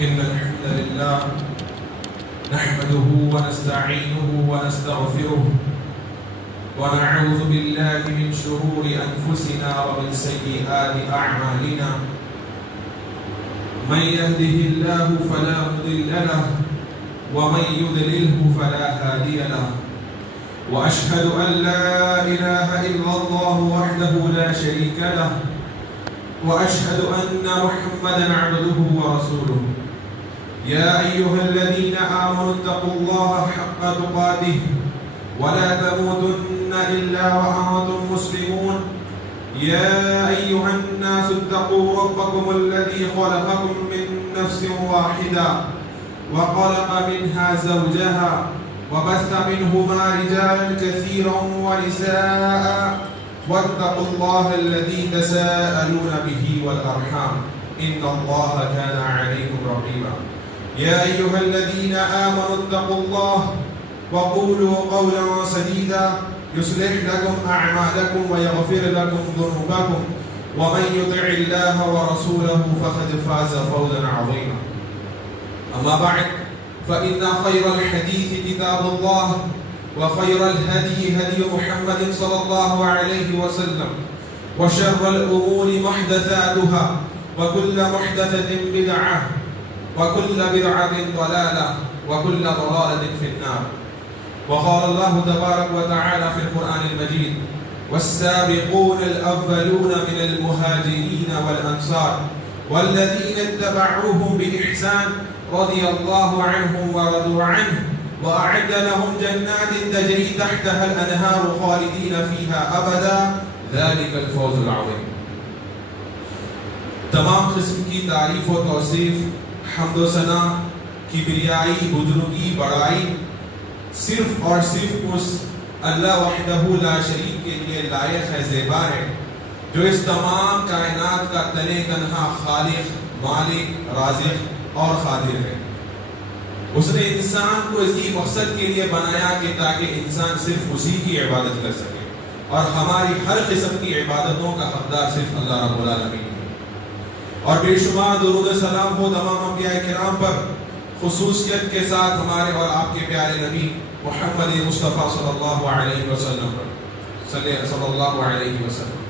إن الحمد لله نحمده ونستعينه ونستغفره ونعوذ بالله من شرور أنفسنا ومن سيئات أعمالنا من يهده الله فلا مضل له ومن يضلله فلا هادي له وأشهد أن لا إله إلا الله وحده لا شريك له وأشهد أن محمدا عبده ورسوله يا أيها الذين آمنوا اتقوا الله حق تقاته ولا تموتن إلا وأنتم مسلمون يا أيها الناس اتقوا ربكم الذي خلقكم من نفس واحدة وخلق منها زوجها وبث منهما رجالا كثيرا ونساء واتقوا الله الذي تساءلون به والأرحام إن الله كان عليكم رقيبا يا أيها الذين آمنوا اتقوا الله وقولوا قولا سديدا يصلح لكم أعمالكم ويغفر لكم ذنوبكم ومن يطع الله ورسوله فقد فاز فوزا عظيما أما بعد فإن خير الحديث كتاب الله وخير الهدي هدي محمد صلى الله عليه وسلم وشر الأمور محدثاتها وكل محدثة بدعة وكل بدعة ضلالة وكل ضلالة في النار وقال الله تبارك وتعالى في القرآن المجيد والسابقون الأولون من المهاجرين والأنصار والذين اتبعوهم بإحسان رضي الله عنهم ورضوا عنه وأعد لهم جنات تجري تحتها الأنهار خالدين فيها أبدا ذلك الفوز العظيم. تمام قسم کی تعریف و توصیف حمد و ثنا کبریائی بزرگی بڑائی صرف اور صرف اس اللہ وحدہ لا شریک کے لیے لائق ہے زیبا ہے جو اس تمام کائنات کا تنے تنہا خالق مالک رازق اور قادر ہے. اس نے انسان کو اسی مقصد کے لیے بنایا کہ تاکہ انسان صرف اسی کی عبادت کر سکے اور ہماری ہر قسم کی عبادتوں کا حقدار صرف اللہ رب العالمین ہے. اور بے شمار درود و سلام ہو تمام انبیاء کرام پر خصوصیت کے ساتھ ہمارے اور آپ کے پیارے نبی محمد مصطفیٰ صلی اللہ علیہ وسلم پر صلی اللہ علیہ وسلم.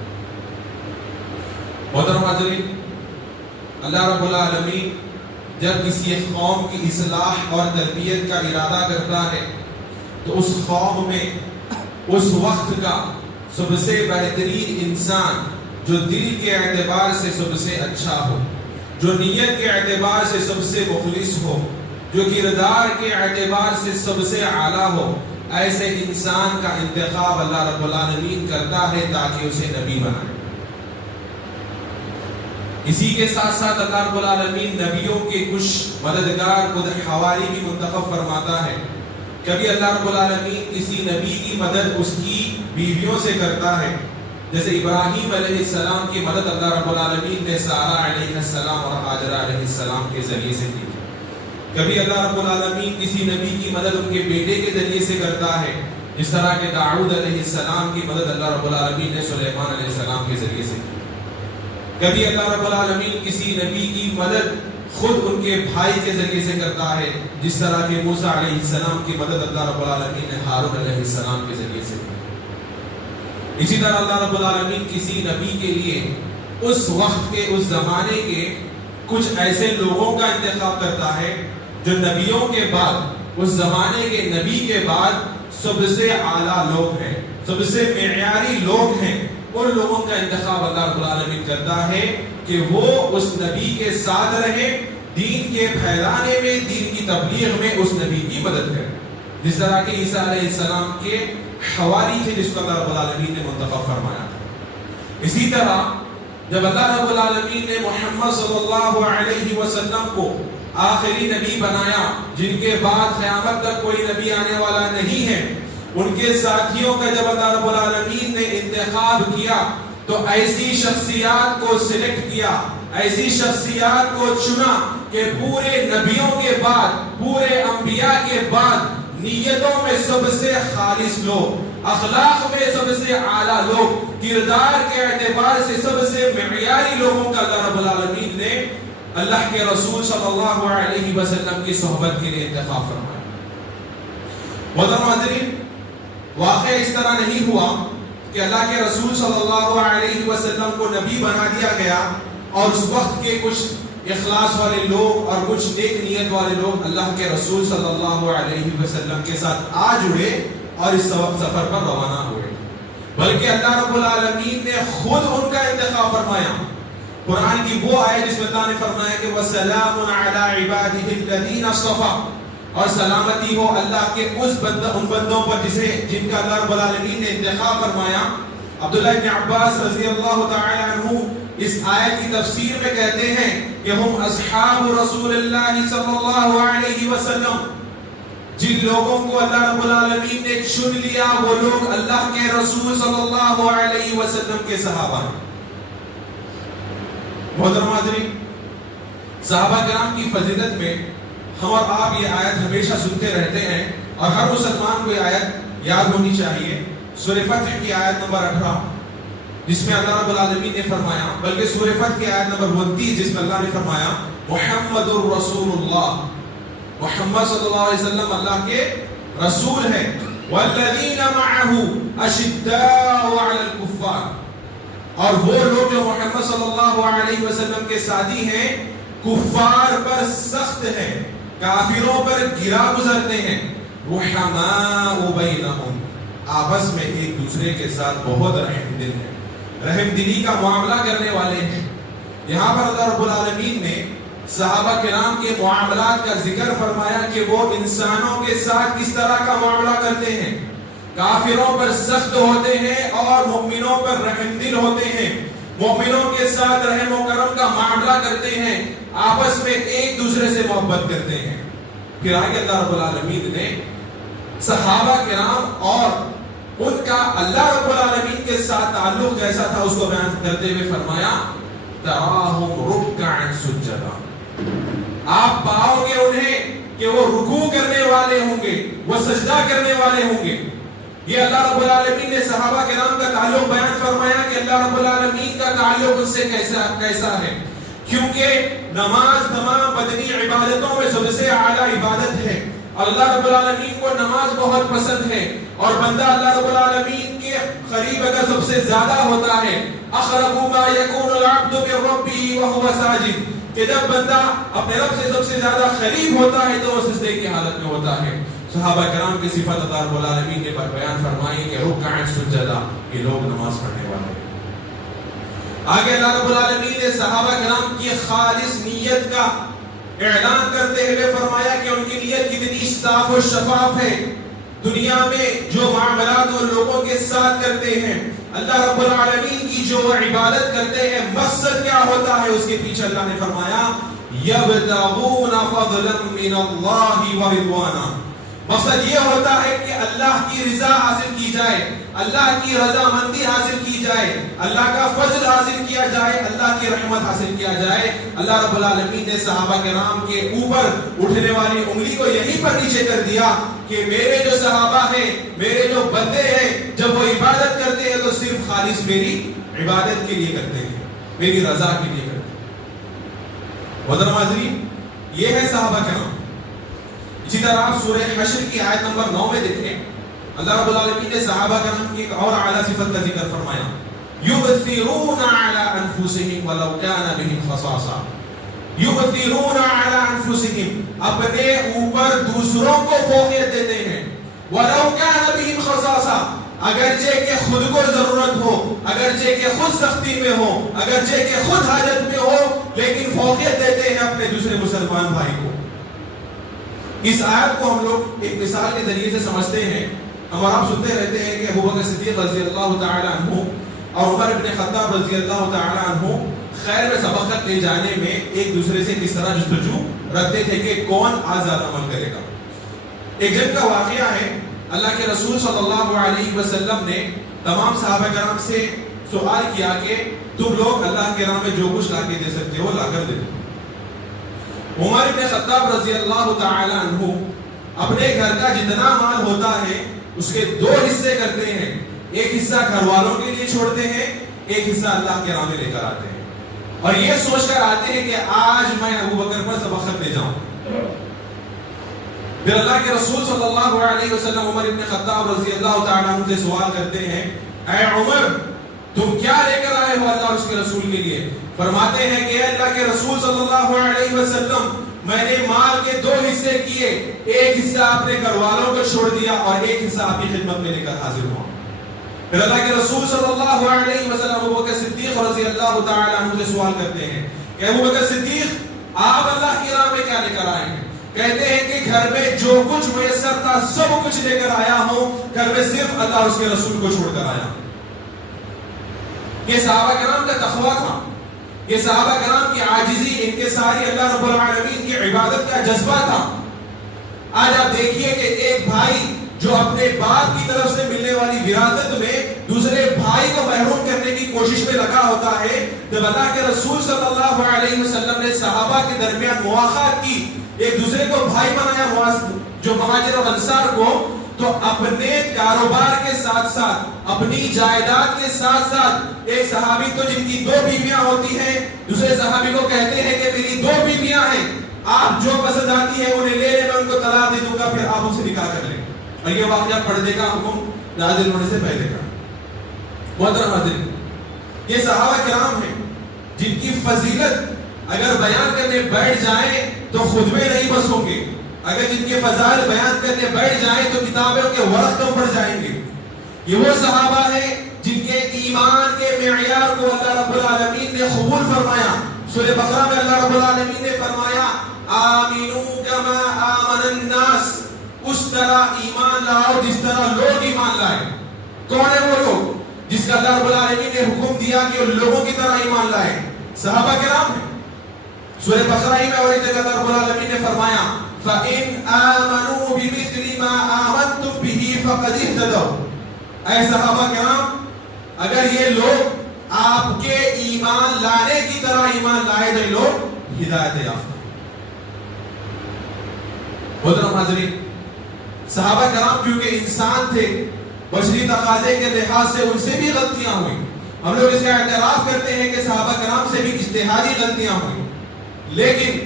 محترم حاضرین، اللہ رب العالمین جب کسی ایک قوم کی اصلاح اور تربیت کا ارادہ کرتا ہے تو اس قوم میں اس وقت کا سب سے بہترین انسان جو دل کے اعتبار سے سب سے اچھا ہو، جو نیت کے اعتبار سے سب سے مخلص ہو، جو کردار کے اعتبار سے سب سے اعلیٰ ہو، ایسے انسان کا انتخاب اللہ رب العالمین کرتا ہے تاکہ اسے نبی بنائے. اسی کے ساتھ ساتھ اللہ رب العالمین نبیوں کے کچھ مددگار خود حواری بھی منتخب فرماتا ہے. کبھی اللہ رب العالمین کسی نبی کی مدد اس کی بیویوں سے کرتا ہے، جیسے ابراہیم علیہ السلام کی مدد اللہ رب العالمین نے سارہ علیہ السلام اور حاجرہ علیہ السلام کے ذریعے سے کی. کبھی اللہ رب العالمین کسی نبی کی مدد ان کے بیٹے کے ذریعے سے کرتا ہے، جس طرح کہ داؤد علیہ السلام کی مدد اللہ رب العالمین نے سلیمان علیہ السلام کے ذریعے سے کی. کبھی اللہ رب العالمین کسی نبی کی مدد خود ان کے بھائی کے ذریعے سے کرتا ہے، جس طرح کہ موسیٰ علیہ السلام کی مدد اللہ رب العالمین نے ہارون علیہ السلام کے ذریعے سے کی. اسی طرح اللہ رب العالمین کسی نبی کے لیے اس وقت کے اس زمانے کے کچھ ایسے لوگوں کا انتخاب کرتا ہے جو نبیوں کے بعد اس زمانے کے نبی کے بعد سب سے اعلیٰ لوگ ہیں، سب سے معیاری لوگ ہیں. ان لوگوں کا انتخاب اللہ رب العالمین کرتا ہے کہ وہ اس نبی کے ساتھ رہے، دین کے پھیلانے میں، دین کی تبلیغ میں اس نبی کی مدد کرے. جس طرح کہ عیسیٰ علیہ السلام کے حواری تھے جس کو اللہ رب العالمین نے منتخب فرمایا تھا. اسی طرح جب اللہ رب العالمین نے محمد صلی اللہ علیہ وسلم کو آخری نبی بنایا، جن کے بعد قیامت تک کوئی نبی آنے والا نہیں ہے، ان کے ساتھیوں کا جب اللہ رب العالمین نے انتخاب کیا تو ایسی شخصیات کو سلیکٹ کیا، ایسی شخصیات کو چنا کہ پورے نبیوں کے بعد، پورے انبیاء کے بعد نیتوں میں سب سے خالص لوگ، اخلاق میں سب سے اعلیٰ لوگ، کردار کے اعتبار سے سب سے معیاری لوگوں کا اللہ رب العالمین نے اللہ کے رسول صلی اللہ علیہ وسلم کی صحبت کے لیے انتخاب فرمایا۔ محترم حاضرین، واقعہ اس طرح نہیں ہوا کہ اللہ کے رسول صلی اللہ علیہ وسلم کو نبی بنا دیا گیا اور اس وقت کے کچھ اخلاص والے لوگ اور کچھ نیک نیت والے لوگ اللہ کے رسول صلی اللہ علیہ وسلم کے ساتھ آ جڑے اور اس سفر پر روانہ ہوئے، بلکہ اللہ رب العالمین نے خود ان کا انتخاب فرمایا۔ قرآن کی وہ آیت جس میں اللہ نے فرمایا کہ وَسَلَامٌ عَلَىٰ عِبَادِهِ الَّذِينَ اصْطَفَىٰ، اور سلامتی ہو اللہ کے ان بندوں پر جن کا اللہ رب العالمین نے انتخاب فرمایا۔ عبداللہ ابن عباس رضی اللہ تعالی عنہ اس آیت کی تفسیر میں کہتے ہیں کہ ہم اصحاب رسول اللہ صلی اللہ علیہ وسلم، جن لوگوں کو اللہ رب العالمین نے چن لیا وہ لوگ اللہ کے رسول صلی اللہ علیہ وسلم کے صحابہ ہیں۔ محترم حاضرین، صحابہ کرام کی فضیلت میں ہم اور آپ یہ آیت ہمیشہ سنتے رہتے ہیں اور ہر مسلمان کو یہ آیت یاد ہونی چاہیے۔ سورہ فتح کی آیت نمبر 18 جس میں اللہ رب العالمین نے فرمایا، بلکہ سورہ فتح کی آیت نمبر 29 جس میں اللہ نے فرمایا محمد الرسول اللہ، محمد صلی اللہ علیہ وسلم اللہ کے رسول ہیں، والذین معه اشداء علی الکفار، اور وہ لوگ جو محمد صلی اللہ علیہ وسلم کے ساتھی ہیں کفار پر سخت ہیں، کافروں پر گرا گزرتے ہیں، رحماء بینہم، آپس میں ایک دوسرے کے ساتھ بہت رحم دل ہیں، رحم دلی کا معاملہ کرنے والے ہیں۔ یہاں پر اللہ رب العالمین نے صحابہ کرام کے معاملات کا ذکر فرمایا کہ وہ انسانوں کے ساتھ کس طرح کا معاملہ کرتے ہیں، کافروں پر سخت ہوتے ہیں اور مومنوں پر رحم دل ہوتے ہیں، مومنوں کے ساتھ رحم و کرم کا معاملہ کرتے ہیں، آپس میں ایک دوسرے سے محبت کرتے ہیں۔ پھر آگے اللہ رب العالمین نے صحابہ کرام اور ان کا اللہ رب العالمین کے ساتھ تعلق کیسا تھا اس کو بیان کرتے ہوئے فرمایا تراہم رکعا سجدا، آپ پاؤ گے انہیں کہ وہ رکوع کرنے والے ہوں گے، وہ سجدہ کرنے والے ہوں گے۔ یہ اللہ رب العالمین نے صحابہ کرام کا تعلق بیان فرمایا کہ اللہ رب العالمین کا تعلق ان سے کیسا ہے، کیونکہ نماز تمام بدنی عبادتوں میں سب سے اعلیٰ عبادت ہے۔ اللہ رب العالمین کو نماز بہت پسند ہے اور بندہ اللہ رب العالمین کے قریب اگر سب سے زیادہ ہوتا ہے، اقرب ما یکون العبد من ربہ وهو ساجد، کہ جب بندہ اپنے رب سے سب سے زیادہ قریب ہوتا ہے تو وہ سجدے کی حالت میں ہوتا ہے۔ صحابہ کرام کی صفت اللہ رب العالمین نے بیان فرمائی کہ رکعا سجدا، یہ لوگ نماز پڑھنے والے ہیں۔ آگے اللہ رب العالمین نے صحابہ کرام کی خالص نیت کا اعلان کرتے ہوئے فرمایا کہ ان کی نیت کتنی صاف و شفاف ہے، دنیا میں جو معاملات وہ لوگوں کے ساتھ کرتے ہیں، اللہ رب العالمین کی جو عبادت کرتے ہیں، مقصد کیا ہوتا ہے اس کے پیچھے اللہ نے فرمایا یبتغون فضلا من اللہ ورضوانا، مقصد یہ ہوتا ہے کہ اللہ کی رضا حاصل کی جائے، اللہ کی رضامندی حاصل کی جائے، اللہ کا فضل حاصل کیا جائے، اللہ کی رحمت حاصل کیا جائے۔ اللہ رب العالمین نے صحابہ کرام کے اوپر اٹھنے والی انگلی کو یہیں پر نیچے کر دیا کہ میرے جو صحابہ ہیں، میرے جو بندے ہیں، جب وہ عبادت کرتے ہیں تو صرف خالص میری عبادت کے لیے کرتے ہیں، میری رضا کے لیے کرتے ہیں۔ محترم حاضرین، یہ ہے صحابہ کرام۔ اسی طرح آپ سورہ حشر کی آیت نمبر 9 میں دیکھیں، اللہ رب العالمین نے صحابہ کرام کی ایک اور اعلیٰ صفت کا ذکر فرمایا یؤثرون علی انفسہم ولو کان بہم خصاصہ، یؤثرون علی انفسہم، اپنے اوپر دوسروں کو فوقیت دیتے ہیں، ولو کان بہم خصاصہ، اگرچہ کہ خود کو ضرورت ہو، اگرچہ کہ خود سختی میں ہو، اگرچہ کہ خود حاجت میں ہو، لیکن فوقیت دیتے ہیں اپنے دوسرے مسلمان بھائی کو۔ اس آیت کو ہم لوگ ایک مثال کے ذریعے سے سمجھتے ہیں۔ ہم اور آپ سنتے رہتے ہیں کہ ابوبکر صدیق رضی اللہ تعالی عنہ اور عمر بن خطاب رضی اللہ تعالی عنہ خیر میں سبقت لے جانے میں ایک دوسرے سے کس طرح جستجو رکھتے تھے کہ کون آج زیادہ عمل کرے گا۔ ایک جن کا واقعہ ہے، اللہ کے رسول صلی اللہ علیہ وسلم نے تمام صحابہ کرام سے سوال کیا کہ تم لوگ اللہ کے راہ میں جو کچھ لا کے دے سکتے ہو لا کر دے دو۔ عمر بن خطاب رضی اللہ تعالی عنہ اپنے گھر کا جتنا مال ہوتا ہے اس کے دو حصے کرتے ہیں، ایک حصہ گھر والوں کے لیے چھوڑتے ہیں، ایک حصہ اللہ کے راہ میں لے کر آتے ہیں۔ اور یہ سوچ کر آتے ہیں کہ آج میں ابو بکر پر سبقت لے جاؤں. پھر اللہ کے رسول صلی اللہ علیہ وسلم عمر ابن خطاب رضی اللہ تعالیٰ عنہ سے سوال کرتے ہیں اے عمر تم کیا لے کر آئے ہو اللہ اور اس کے رسول کے لیے؟ فرماتے ہیں کہ اللہ کے رسول صلی اللہ علیہ وسلم میں نے مال کے 2 حصے کیے، ایک حصہ اپنے گھر والوں کو چھوڑ دیا اور ایک حصہ آپ کی خدمت میں لے کر حاضر ہوا. پھر اللہ کے رسول صلی اللہ علیہ وسلم ابو بکر صدیق رضی اللہ تعالیٰ عنہ سے سوال کرتے ہیں کہ ابو بکر صدیق آپ اللہ کی راہ میں کیا لے کر آئے ہیں؟ کہتے ہیں کہ گھر میں جو کچھ میسر تھا سب کچھ لے کر آیا ہوں، گھر میں صرف اللہ اور اس کے رسول کو چھوڑ کر آیا. یہ صحابہ کرام کا تقویٰ تھا، یہ صحابہ کرام کی عاجزی، انکساری، اللہ رب العالمین کی عبادت کا جذبہ تھا. آج آپ دیکھیے کہ ایک بھائی جو اپنے باپ کی طرف سے ملنے والی وراثت میں دوسرے بھائی کو محروم کرنے کی کوشش میں لگا ہوتا ہے، جب اللہ کے رسول صلی اللہ علیہ وسلم نے صحابہ کے درمیان مواخات کی، ایک دوسرے کو بھائی بنایا جو مہاجر اور انصار کو، تو اپنے کاروبار کے ساتھ ساتھ اپنی جائیداد کے ساتھ ساتھ ایک صحابی تو جن کی 2 بیویاں ہوتی ہیں دوسرے صحابی کو کہتے ہیں کہ میری 2 بیویاں ہیں، آپ جو پسند آتی ہے انہیں لے لیں، میں ان کو طلاق دے دوں گا، پھر آپ ان سے نکاح کر لیں. اور یہ واقعہ پردے کا حکم نازل ہونے سے پہلے کا. محترم حاضرین، یہ صحابہ کرام ہیں جن کی فضیلت اگر بیان کرنے بیٹھ جائیں تو خطبے نہیں بس ہوں گے، اگر جن کے فضائل بیان کرنے بیٹھ جائیں تو کتابوں کے ورق کم پڑ جائیں گے. یہ وہ صحابہ ہیں جن کے ایمان کے معیار کو اللہ رب العالمین نے قبول فرمایا. سورہ بقرہ میں اللہ رب العالمین نے فرمایا آمنو کما آمن الناس، اس طرح ایمان لاؤ جس طرح لوگ ایمان لائے. کون ہے وہ لوگ جس کا اللہ رب العالمین نے حکم دیا کہ ان لوگوں کی طرح ایمان لائے؟ صحابہ کرام ہیں. سورہ بقرہ میں اور ایک جگہ اللہ رب العالمین نے فرمایا فَإِنْ آمَنُوا بِمِثْلِ مَا آمَنْتُمْ بِهِ فَقَدِ اهْتَدَوْا. اے صحابہ کرام اگر یہ لوگ آپ کے ایمان لانے کی طرح ایمان لائے تو لوگ ہدایت یافتہ. محترم حاضرین، صحابہ کرام کیونکہ انسان تھے، بشری تقاضے کے لحاظ سے ان سے بھی غلطیاں ہوئی. ہم لوگ اس کا اعتراف کرتے ہیں کہ صحابہ کرام سے بھی اجتہادی غلطیاں ہوئی، لیکن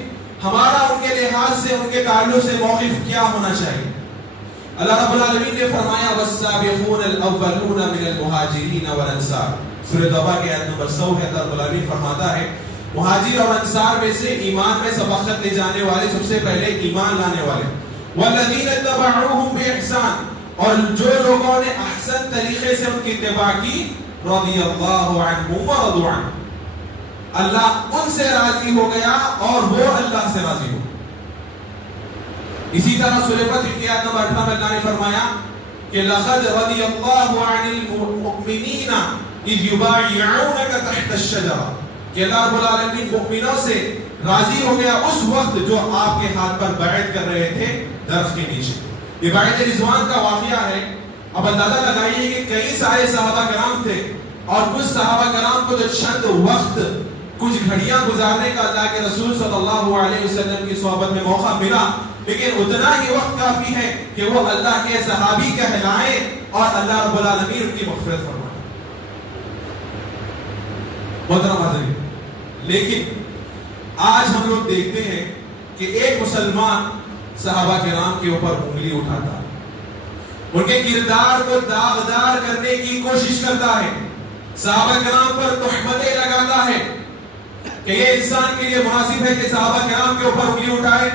ہمارا ان کے لحاظ سے ان کے تعلق سے موقف کیا ہونا چاہیے؟ اللہ رب العالمین نے فرمایا والسابقون الاولون من المہاجرین والانصار. سورہ توبہ کی آیت نمبر 100 ہے. اللہ رب العالمین فرماتا ہے مہاجر اور انصار میں سے ایمان میں سبقت لے جانے والے سب سے پہلے ایمان لانے والے، والذین اتبعوہم بإحسان، اور جو لوگوں نے احسن طریقے سے ان کی اتباع کی، رضی اللہ عنہم ورضوا عنہ، اللہ ان سے راضی ہو گیا اور وہ اللہ سے راضی ہو. اسی طرح سورہ فتح کی آیت نمبر 18 میں اللہ نے فرمایا کہ لقد رضی اللہ عن المؤمنین اذ یبایعونک تحت الشجرہ، کہ اللہ رب العالمین مؤمنوں سے راضی ہو گیا اس وقت جو آپ کے ہاتھ پر بیعت کر رہے تھے درخت کے نیچے. یہ بیعت رضوان کا واقعہ ہے. اب اندازہ لگائیے کہ کئی سارے صحابہ کرام تھے اور کچھ صحابہ کرام کو جو چند وقت کچھ گھڑیاں گزارنے کا اللہ کے رسول صلی اللہ علیہ وسلم کی صحبت میں موقع ملا، لیکن اتنا ہی وقت کافی ہے کہ وہ اللہ کے صحابی کہلائیں اور اللہ رب العالمین ان کی مغفرت فرمائے. محترم حاضرین، لیکن آج ہم لوگ دیکھتے ہیں کہ ایک مسلمان صحابہ کرام کے اوپر انگلی اٹھاتا ہے، ان کے کردار کو داغدار کرنے کی کوشش کرتا ہے، صحابہ کرام پر تہمتیں لگاتا ہے کہ یہ انسان کے لیے مناسب ہے کہ صحابہ کرام کے اوپر انگلی اٹھائے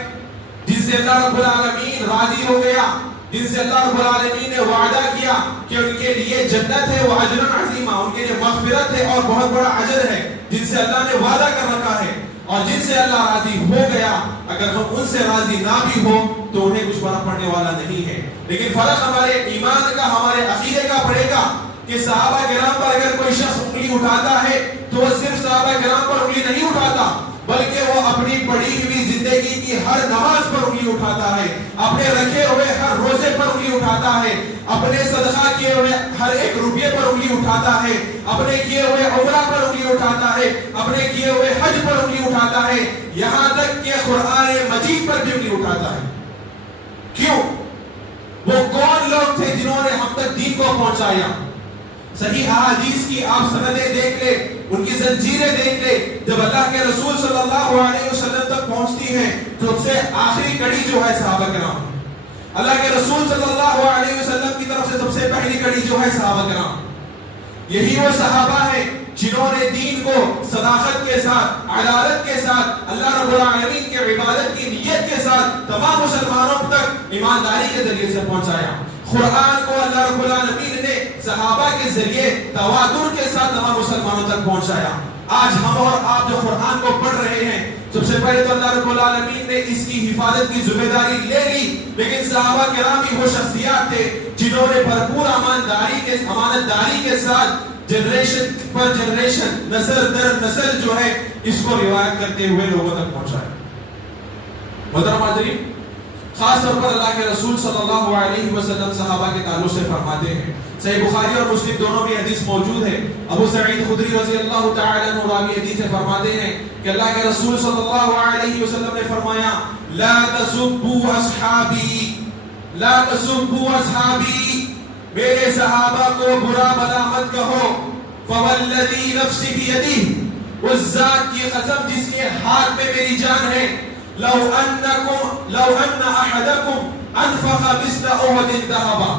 جن سے اللہ رب العالمین راضی ہو گیا، جن سے اللہ رب العالمین نے وعدہ کیا کہ ان کے لیے جنت ہے وہ اجر عظیمہ، ان کے لیے مغفرت ہے اور بہت بڑا اجر ہے، جن سے اللہ نے وعدہ کر رکھا ہے اور جن سے اللہ راضی ہو گیا. اگر ہم ان سے راضی نہ بھی ہو تو انہیں کچھ فرق پڑنے والا نہیں ہے، لیکن فرق ہمارے ایمان کا، ہمارے عقیدے کا پڑے گا کہ صحابہ کرام پر اگر کوئی شخص انگلی اٹھاتا ہے تو وہ صرف صحابہ کرام پر انگلی نہیں اٹھاتا، بلکہ وہ اپنی پڑھی ہوئی زندگی کی ہر نماز پر انگلی اٹھاتا ہے، اپنے رکھے ہوئے ہر روزے پر انگلی اٹھاتا ہے، اپنے صدقہ کیے ہوئے ہر ایک روپیے پر انگلی اٹھاتا ہے، اپنے کیے ہوئے عمرہ پر انگلی اٹھاتا ہے، اپنے کیے ہوئے حج پر انگلی اٹھاتا ہے، یہاں تک کہ قرآن مجید پر بھی انگلی اٹھاتا ہے. کیوں؟ وہ کون لوگ تھے جنہوں نے ہم تک دین کو پہنچایا؟ صحیح احادیث کی آپ سندیں دیکھ لیں، ان کی زنجیریں دیکھ لے. جب اللہ کے رسول صلی اللہ علیہ وسلم تک پہنچتی ہیں تو سب سے آخری کڑی جو ہے صحابہ کرام. اللہ کے رسول صلی اللہ علیہ وسلم کی طرف سے سب سے پہلی کڑی جو ہے صحابہ کرام. یہی وہ صحابہ ہیں جنہوں نے دین کو صداقت کے ساتھ، عدالت کے ساتھ، اللہ رب العالمین کے عبادت کی نیت کے ساتھ تمام مسلمانوں تک ایمانداری کے ذریعے سے پہنچایا. قرآن کو اللہ رب العالمین نے صحابہ کے ذریعے تواتر کے ساتھ تمام مسلمانوں تک پہنچایا. آج ہم اور آپ جو قرآن کو پڑھ رہے ہیں، سب سے پہلے تو اللہ رب العالمین نے اس کی حفاظت کی ذمہ داری لے لی، لیکن صحابہ کرام ہی وہ شخصیات تھے جنہوں نے بھرپور امانت داری کے ساتھ جنریشن پر جنریشن، نسل در نسل جو ہے اس کو روایت کرتے ہوئے لوگوں تک پہنچایا. محترم حاضرین، خاص طور پر اللہ کے رسول صلی اللہ علیہ وسلم صحابہ کے تعلق سے فرماتے ہیں، صحیح بخاری اور مسلم دونوں میں حدیث موجود ہے. ابو سعید خدری رضی اللہ تعالی عنہ راوی حدیث سے فرماتے ہیں کہ اللہ کے رسول صلی اللہ علیہ وسلم نے فرمایا، لا تسبوا اصحابی، لا تسبوا اصحابی، میرے صحابہ کو برا بلا مت کہو. فوالذی نفسی بیدہ، اس ذات کی قسم جس کے ہاتھ میں میری جان ہے، لو ان احدکم انفق مثل احد ذهبا،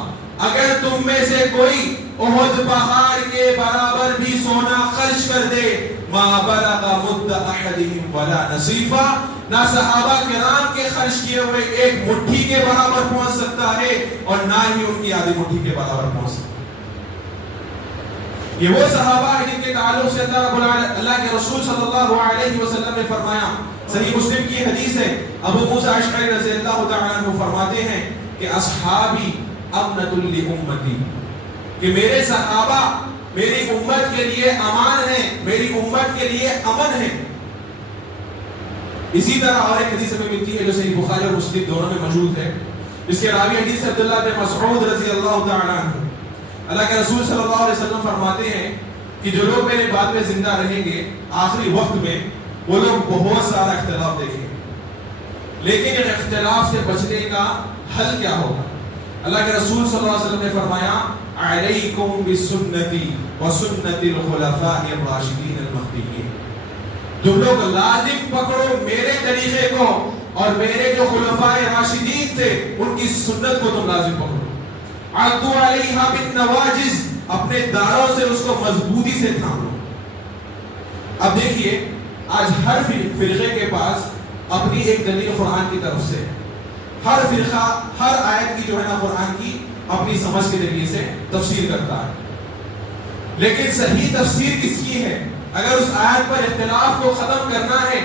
اگر تم میں سے کوئی احد پہاڑ کے برابر بھی سونا خرچ کر دے، ما بلغ مد احدهم ولا نصیفا، نہ صحابہ کرام کے خرچ کیے ہوئے ایک مٹھی کے برابر پہنچ سکتا ہے اور نہ ہی ان کی آدھی مٹھی کے برابر پہنچ سکتا ہے. یہ وہ صحابہ ہیں جن کے تعلق سے اللہ کے رسول صلی اللہ علیہ وسلم نے فرمایا. صحیح مسلم کی حدیث ہے، ابو موسیٰ اشعری رضی اللہ تعالیٰ عنہ فرماتے ہیں کہ اصحابی امنۃ لامتی، کہ میرے صحابہ میری امت کے لیے امان ہیں، میری امت کے لیے امن ہے. اسی طرح اور ایک حدیث ہمیں ملتی ہے جو صحیح بخاری اور مسلم دونوں میں موجود ہے. اس کے راوی حدیث عبداللہ بن مسعود رضی اللہ تعالیٰ عنہ، اللہ کے رسول صلی اللہ علیہ وسلم فرماتے ہیں کہ جو لوگ میرے بعد میں زندہ رہیں گے آخری وقت میں، وہ لوگ بہت سارا اختلاف دیکھیں گے، لیکن ان اختلاف سے بچنے کا حل کیا ہوگا؟ اللہ کے رسول صلی اللہ علیہ وسلم نے فرمایا، علیکم بسنتی وسنت الخلفاء الراشدین المہدیین، تم لوگ لازم پکڑو میرے طریقے کو اور میرے جو خلفاء راشدین تھے ان کی سنت کو تم لازم پکڑو. عضوا علیہا بالنواجذ، اپنے داڑوں سے اس کو مضبوطی سے تھام لو. اب دیکھیے، آج ہر فرقے کے پاس اپنی ایک دلیل قرآن کی طرف سے، ہر فرقہ ہر آیت کی جو ہے نا قرآن کی اپنی سمجھ کے ذریعے سے تفسیر کرتا ہے، لیکن صحیح تفسیر کس کی ہے؟ اگر اس آیت پر اختلاف کو ختم کرنا ہے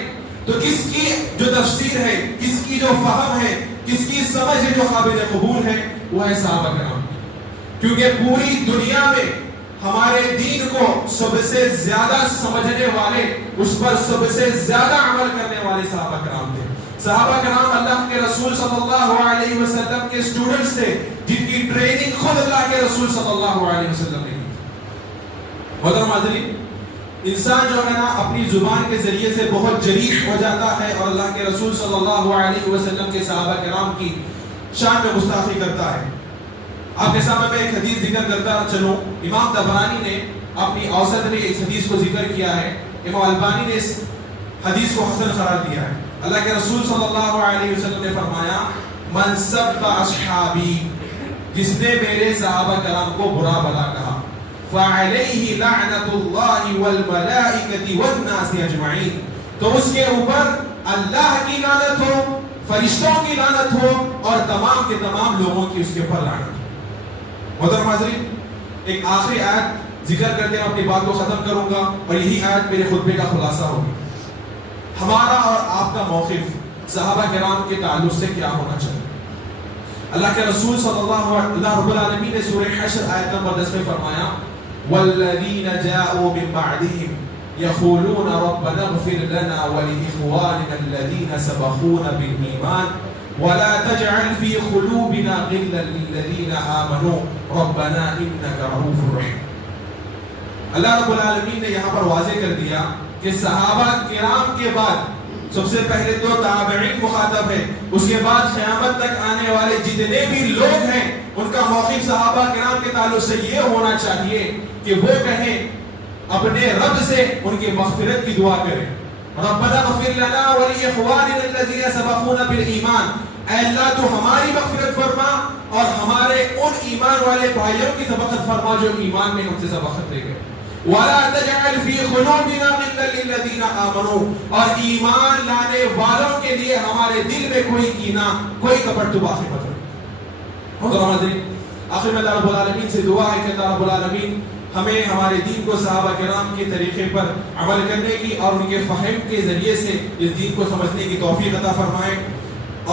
تو کس کی جو تفسیر ہے، کس کی جو فہم ہے، کس کی سمجھ ہے جو قابل قبول ہے، وہ ہے صحابہ کرام. کیونکہ پوری دنیا میں ہمارے دین کو سب سے زیادہ سمجھنے والے، اس پر سب سے زیادہ عمل کرنے والے صحابہ کرام تھے. صحابہ کرام اللہ کے رسول صلی اللہ علیہ وسلم کے اسٹوڈنٹس تھے، جن کی ٹریننگ خود اللہ کے رسول صلی اللہ علیہ وسلم نے کی. محترم حاضرین، انسان جو ہے نا اپنی زبان کے ذریعے سے بہت جریح ہو جاتا ہے اور اللہ کے رسول صلی اللہ علیہ وسلم کے صحابہ کرام کی شان میں گستاخی کرتا ہے. آپ کے سامنے میں ایک حدیث ذکر کرتا چلوں. امام طبرانی نے اپنی اوسط میں اس حدیث کو ذکر کیا ہے، امام البانی نے اس حدیث کو حسن قرار دیا ہے. اللہ کے رسول صلی اللہ علیہ وسلم نے فرمایا، من سب اصحابی، جس نے میرے صحابہ کرام کو برا بلا کہا، فعلیہ لعنت اللہ والملائکۃ والناس اجمعین، تو اس کے اوپر اللہ کی لعنت ہو، فرشتوں کی لعنت ہو اور تمام کے تمام لوگوں کی اس کے اوپر لعنت ہو. محترم حاضرین، ایک آخری آیت ذکر کرتے ہیں اپنی بات کو ختم کروں گا اور یہی آیت میرے خطبے کا خلاصہ ہوگی. ہمارا اور آپ کا موقف صحابہ کرام کے تعلق سے کیا ہونا چاہیے؟ اللہ کے رسول صلی اللہ رب العالمین نے سورہ حشر آیت نمبر 10 میں فرمایا، والذین جاءوا من بعدهم يقولون ربنا اغفر لنا ولإخواننا الذين سبقونا بالإيمان ولا تجعل في قلوبنا غلا للذين آمنوا ربنا إنك رؤوف رحيم. اللہ رب العالمین نے یہاں پر واضح کر دیا کہ صحابہ کرام کے بعد سب سے پہلے تو تابعین مخاطب ہے، اس کے بعد قیامت تک آنے والے جتنے بھی لوگ ہیں ان کا موقف صحابہ کرام کے تعلق سے یہ ہونا چاہیے کہ وہ کہیں اپنے رب سے ان کی مغفرت کی دعا کریں. ربنا اغفر لنا ولاخواننا الذين سبقونا بالایمان. اے اللہ تو ہماری مغفرت فرما اور ہمارے ان ایمان والے بھائیوں کی سبقت فرما جو ایمان میں ہم سے سبقت لے گئے. ولا تجعل في قلوبنا غلا للذين آمنوا. اور ایمان لانے والوں کے لیے ہمارے دل میں کوئی کینہ کوئی کپٹ تو باقی مت رکھ. آخر میں اللہ رب العالمین سے دعا ہے کہ اللہ رب العالمین ہمیں ہمارے دین کو صحابہ کرام کے طریقے پر عمل کرنے کی اور ان کے فہم کے ذریعے سے اس دین کو سمجھنے کی توفیق عطا فرمائیں.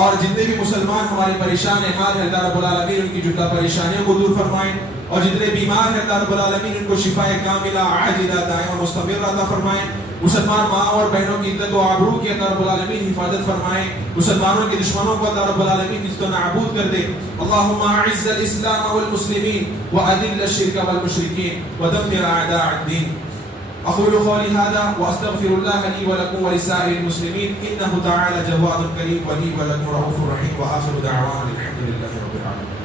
اور جتنے بھی مسلمان ہمارے پریشان حال ہیں اللہ رب العالمین ان کی جملہ پریشانیوں کو دور فرمائیں. اور جتنے بیمار ہیں اللہ رب العالمین ان کو شفاء کاملہ عاجلہ دائمہ مستمرہ عطا فرمائیں. مسلمان ماں اور بہنوں کی عزت و آبرو کی اللہ رب العالمین حفاظت فرمائیں. مسلمانوں کے دشمنوں کو اللہ رب العالمین اس کو نابود کر دے. اللہم اعز الاسلام والمسلمین واذل الشرک والمشرکین ودمر اعداء الدین. اقول قولی هذا واستغفر الله لي ولكم ولسائر المسلمين انه تعالى جواد كريم ولي ولكم رؤوف رحيم واخر دعوانا الحمد لله رب العالمين.